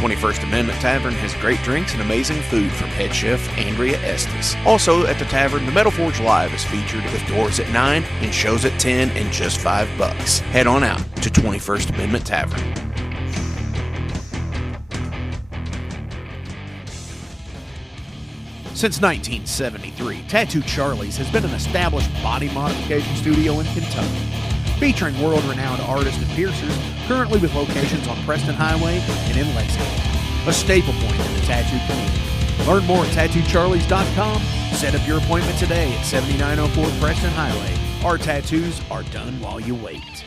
21st Amendment Tavern has great drinks and amazing food from head chef Andrea Estes. Also at the tavern, the Metal Forge Live is featured with doors at 9 and shows at 10 and just $5. Head on out to 21st Amendment Tavern. Since 1973, Tattoo Charlie's has been an established body modification studio in Kentucky, featuring world-renowned artists and piercers, currently with locations on Preston Highway and in Lexington, a staple point in the tattoo community. Learn more at TattooCharlies.com. Set up your appointment today at 7904 Preston Highway. Our tattoos are done while you wait.